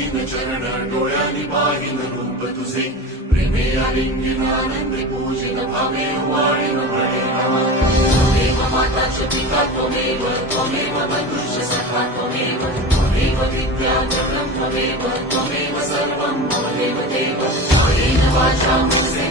दीन चरण डोळ्यांनी पाहिन रूप तुझे प्रेमे आलिंगन आनंदे पूजिन भावे वाळीन प्रणेन त्वमेव माता च पिता त्वमेव बन्धुश्च सखा त्वमेव विद्या च ब्रह्ममेव त्वमेव सर्वं मम देव कायेन वाचा मनसेन